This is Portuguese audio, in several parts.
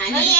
kind of.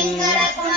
Senhora